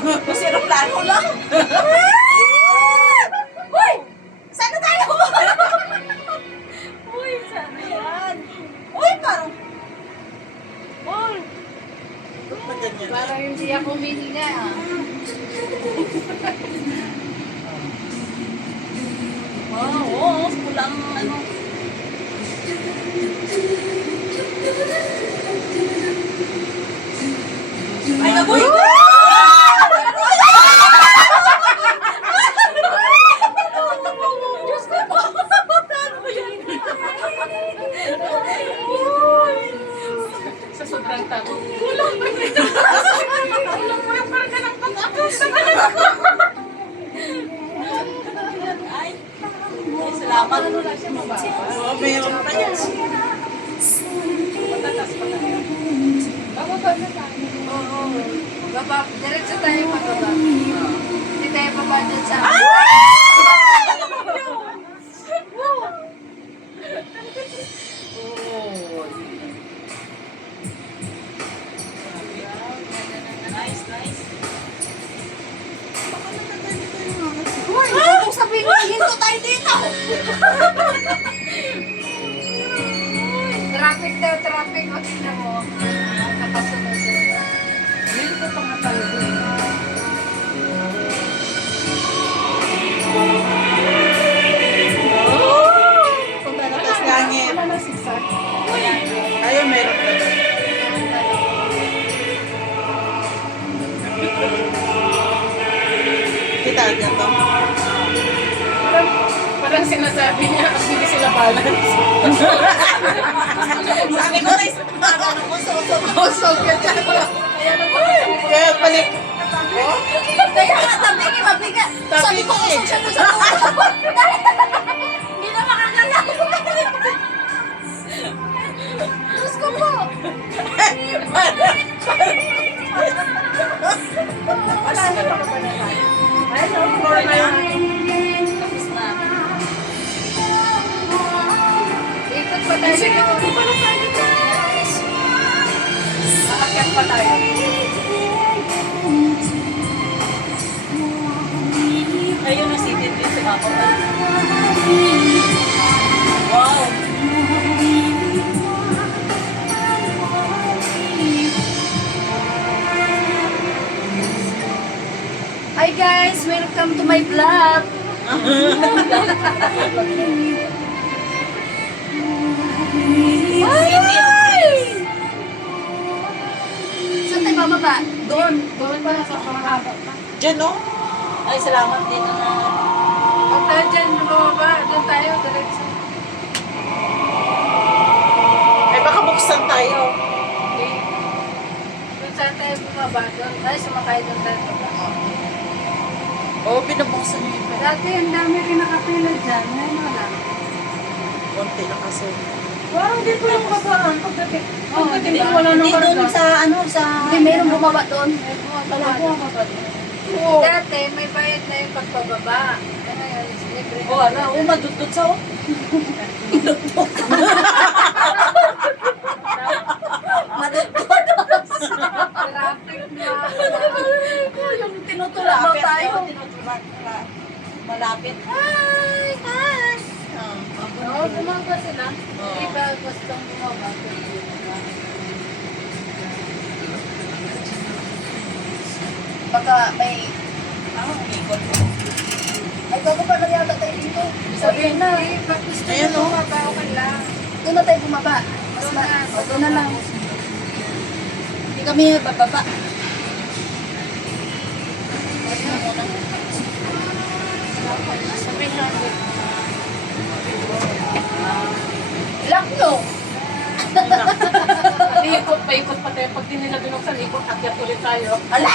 Kasi aeroplano lang. Uy! Saan na tayo? Uy, saan na yan? Uy, parang... Uy! Parang hindi ako humihinga ah. Wow, oo. Pulang ano. Ay, nagoy! Diyos ko po! Paano ba yan? Sa sobrang tago. Kulang mo yun! Kulang mo yung parang ganang pag-akas. Ay, salamat. Oo, mayroon pa yan. Matatas pa tayo. Bababa na tayo. Oo. Baba. Diretso tayo pababa. Hindi tayo baba dyan sa... Nice, nice. Uy! Huwag mong sabihin ko, hinto tayo dito! Traffic daw, traffic. O, tingnan mo. Nakasunod doon. Hinto pa nga tayo doon. Pagkanatas langit. Wala na si Sar. Ayun, meron pa doon. Kita niya to. Parang sinasabi niya, hindi sila balance. Sabi ko na isang ano ko, Kusog ka dyan. Kaya naman. kaya balik. Kaya nga, tabi niya mabigat. Sabi ko, kusog siya doon sa tuwa. Hindi na makakalaw. Diyos ko po. Wala na pa ba na tayo? Ay, no, floor na yun. Tapos na. Ikot pa tayo. Sige, hindi pa na tayo. Saakyat pa tayo. Ayun na si Titi si Papa. Wow. Hi guys, welcome to my vlog. Ay! Saan tayo bababa? Doon. Doon pa sa pangahaba pa. Diyan, no? Ay, salamat din na. Huwag tayo dyan bababa. Doon tayo, diretso. Ay, baka buksan tayo. Okay. Doon saan tayo bumaba? Doon tayo sumakay doon tayo. Oo, binubuksan niyo yung Dati ang dami rin nakapila dyan. Ngayon wala. konti na kasi. Parang dito yung babaan. Pagdating. Pagdating Hindi, wala nang hindi doon karga. sa, ano, sa... Hindi, mayroong bumaba doon. Wala bumaba doon. Dati, may bayad na yung pagpababa. Ngayon, libre na. Oo, ano, madudod sa... Traffic na. Yung tinutulak Malapit tayo. daw. Tinutulak. Malapit. Hi! Hi! Oo, Oo, bumaba sila. Oo. Iba gustong bumaba. Baka may... ikot. Ay, bago pa lang yata tayo dito. Sabihin na. Ba't gusto Ayan, nyo oh. bumaba? Okay lang. Doon na tayo bumaba. Doon na lang. Hindi kami bababa. Sabihin natin. Lock nyo. Ikot pa tayo. Pag di nila binuksan, ikot, akyat ulit tayo. Ala!